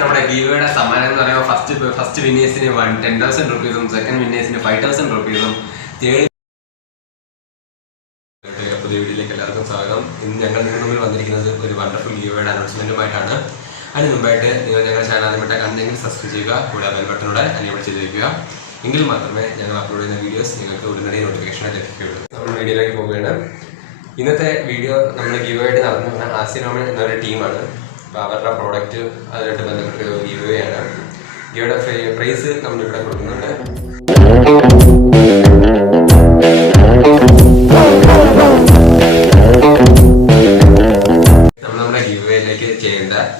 നമ്മുടെ ഗീവയുടെ സമ്മാനം എന്ന് പറയുമ്പോൾ ഫസ്റ്റ് വിന്നേഴ്സിന് 10,000 റുപ്പീസും സെക്കൻഡ് വിന്നേഴ്സിന് 5,000 റുപ്പീസും പുതിയ വീഡിയോയിലേക്ക് എല്ലാവർക്കും സ്വാഗതം. ഇന്ന് ഞങ്ങൾ നിങ്ങളുടെ മുമ്പിൽ വന്നിരിക്കുന്നത് ഒരു വണ്ടർഫുൾ ഗീവയുടെ അനൗൺസ്മെന്റുമായിട്ടാണ്. അതിന് മുമ്പായിട്ട് നിങ്ങൾ ഞങ്ങളുടെ ചാനൽ ആദ്യമായിട്ട് കണ്ടെങ്കിൽ സബ്സ്ക്രൈബ് ചെയ്യുക, കൂടാതെ ബെൽ ബട്ടണോടെ എനേബിൾ ചെയ്ത് വയ്ക്കുക. എങ്കിൽ മാത്രമേ ഞങ്ങൾ അപ്ലോഡ് ചെയ്യുന്ന വീഡിയോസ് നിങ്ങൾക്ക് ഉടനടി നോട്ടിഫിക്കേഷൻ ലഭിക്കുകയുള്ളൂ. നമ്മൾ വീഡിയോയിലേക്ക് പോവുകയാണ്. ഇന്നത്തെ വീഡിയോ നമ്മൾ ഗീവയായിട്ട് നടത്തുന്ന ആസിനോമൻ എന്നൊരു ടീമാണ്. അപ്പോൾ അവരുടെ പ്രോഡക്റ്റ് അതുമായിട്ട് ബന്ധപ്പെട്ട ഒരു ഗീവയാണ്. ഗീവയുടെ പ്രൈസ് നമ്മളിവിടെ കൊടുക്കുന്നുണ്ട്. നമ്മുടെ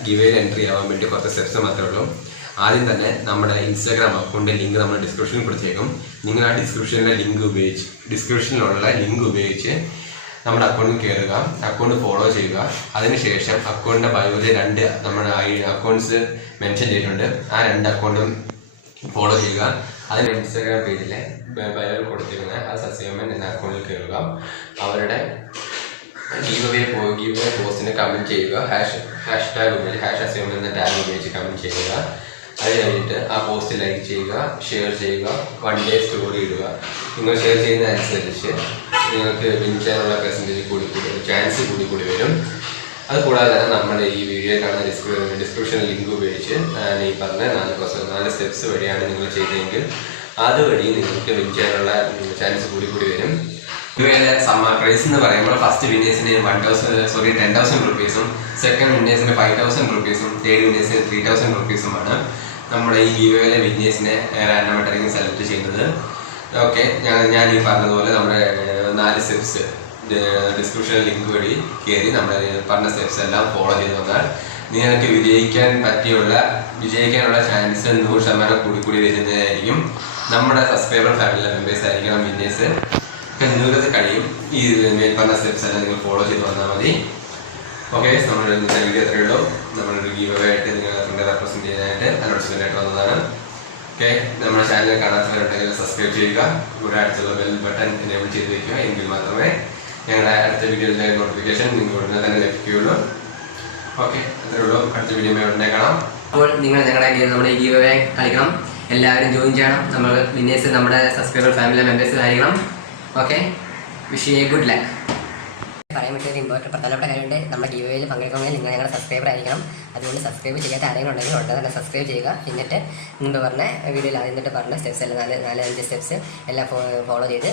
ഗീവയിൽ എൻട്രി ആവാൻ വേണ്ടി കുറച്ച് സ്റ്റെപ്സ് മാത്രമേ ഉള്ളൂ. ആദ്യം തന്നെ നമ്മുടെ ഇൻസ്റ്റാഗ്രാം അക്കൗണ്ടിൻ്റെ ലിങ്ക് നമ്മൾ ഡിസ്ക്രിപ്ഷനിൽ കൊടുത്തേക്കും. നിങ്ങൾ ആ ഡിസ്ക്രിപ്ഷനിലുള്ള ലിങ്ക് ഉപയോഗിച്ച് നമ്മുടെ അക്കൗണ്ടിൽ കയറുക, അക്കൗണ്ട് ഫോളോ ചെയ്യുക. അതിനുശേഷം അക്കൗണ്ടിൻ്റെ ബയോയിൽ 2 നമ്മുടെ അക്കൗണ്ട്സ് മെൻഷൻ ചെയ്തിട്ടുണ്ട്. ആ 2 അക്കൗണ്ടും ഫോളോ ചെയ്യുക. അതിന് ഇൻസ്റ്റാഗ്രാം പേജിലെ ബയോയിൽ കൊടുത്തിരിക്കുന്ന ആ സസ്യമ്മൻ എന്ന അക്കൗണ്ടിൽ കയറുക. അവരുടെ ഗീവവേ പോസ്റ്റിന് കമൻറ്റ് ചെയ്യുക. #hashtag ഉപയോഗിച്ച് #asyoman എന്ന ടാഗ് ഉപയോഗിച്ച് കമൻറ്റ് ചെയ്യുക. അത് കഴിഞ്ഞിട്ട് ആ പോസ്റ്റ് ലൈക്ക് ചെയ്യുക, ഷെയർ ചെയ്യുക, 1 ഡേ സ്റ്റോറി ഇടുക. നിങ്ങൾ ഷെയർ ചെയ്യുന്നതനുസരിച്ച് നിങ്ങൾക്ക് വിൻ ചെയ്യാനുള്ള ചാൻസ് കൂടി വരും. അതുകൂടാതെ തന്നെ നമ്മുടെ ഈ വീഡിയോ കാണുന്ന ഡിസ്ക്രിപ്ഷൻ ലിങ്ക് ഉപയോഗിച്ച് ഈ പറഞ്ഞ 4 സ്റ്റെപ്സ് വഴിയാണ് നിങ്ങൾ ചെയ്തതെങ്കിൽ അതുവഴി നിങ്ങൾക്ക് വിൻ ചെയ്യാനുള്ള ചാൻസ് കൂടി വരും. ഇവയുടെ സമ്മാന പ്രൈസ് എന്ന് പറയുമ്പോൾ ഫസ്റ്റ് വിന്നേഴ്സിന് 10,000 റുപ്പീസും സെക്കൻഡ് വിന്നേഴ്സിന് 5,000 റുപ്പീസും തേർഡ് വിന്നേഴ്സിന് 3,000 റുപ്പീസുമാണ്. നമ്മുടെ ഈ ഗീവയിലെ വിന്നേഴ്സിനെ റാൻഡമായിട്ടായിരിക്കും സെലക്ട് ചെയ്യുന്നത്. ഓക്കെ, ഞാൻ ഈ പറഞ്ഞതുപോലെ നമ്മുടെ 4 സ്റ്റെപ്സ് ഡിസ്ക്രിപ്ഷൻ ലിങ്ക് വഴി കയറി നമ്മുടെ പറഞ്ഞ സ്റ്റെപ്സ് എല്ലാം ഫോളോ ചെയ്ത് വന്നാൽ നിങ്ങൾക്ക് വിജയിക്കാനുള്ള ചാൻസ് 100% കൂടി വരുന്നതായിരിക്കും. നമ്മുടെ സബ്സ്ക്രൈബർ ഫാമിലി മെമ്പേഴ്സ് ആയിരിക്കണം വിന്നേഴ്സ്. നിങ്ങൾക്ക് കഴിയും ഈ പറഞ്ഞ സ്റ്റെപ്സ് എല്ലാം നിങ്ങൾ ഫോളോ ചെയ്ത് വന്നാൽ മതി. ഓക്കെ, നമ്മുടെ ഇന്നത്തെ വീഡിയോ എത്രയേ ഉള്ളൂ. നമ്മളൊരു ഗീവ് ആയിട്ട് നിങ്ങളെ റെപ്രസെൻറ്റ് ചെയ്യാനായിട്ട് അനൗൺസ്മെൻ്റ് ആയിട്ട് വന്നതാണ്. ഓക്കെ, നമ്മുടെ ചാനൽ കാണാത്തവരുണ്ടെങ്കിൽ സബ്സ്ക്രൈബ് ചെയ്യുക, ഇവിടെ അടുത്തുള്ള ബെൽ ബട്ടൺ എനേബിൾ ചെയ്ത് വയ്ക്കുക. എങ്കിൽ മാത്രമേ ഞങ്ങളുടെ അടുത്ത വീഡിയോയിലെ നോട്ടിഫിക്കേഷൻ നിങ്ങൾക്ക് ഉടനെ തന്നെ ലഭിക്കുകയുള്ളൂ. ഓക്കെ, അത്രയേ ഉള്ളൂ. അടുത്ത വീഡിയോ ഉടനെ കാണാം. അപ്പോൾ നിങ്ങൾ നമ്മുടെ ഗീവ് അവേ കളിക്കണം, എല്ലാവരും ജോയിൻ ചെയ്യണം. നമ്മൾ വിന്നേഴ്സ് നമ്മുടെ സബ്സ്ക്രൈബർ ഫാമിലി മെമ്പേഴ്സ് ആയിരിക്കണം. Okay, wish you good luck. പറയാൻ പറ്റിയ ഒരു പ്രധാനപ്പെട്ട കാര്യമുണ്ട്. നമ്മുടെ ഗീവയിൽ പങ്കെടുക്കണമെങ്കിൽ നിങ്ങൾ ഞങ്ങളുടെ സബ്സ്ക്രൈബർ ആയിരിക്കണം. അതുകൊണ്ട് സബ്സ്ക്രൈബ് ചെയ്യാത്ത ആരെങ്കിലും ഉണ്ടെങ്കിൽ ഉടനെ തന്നെ സബ്സ്ക്രൈബ് ചെയ്യുക. എന്നിട്ട് മുമ്പ് പറഞ്ഞ വീഡിയോയിൽ ആദ്യം തൊട്ട് പറഞ്ഞ സ്റ്റെപ്സ് എല്ലാം 4-5 സ്റ്റെപ്സ് എല്ലാം ഫോളോ ചെയ്ത്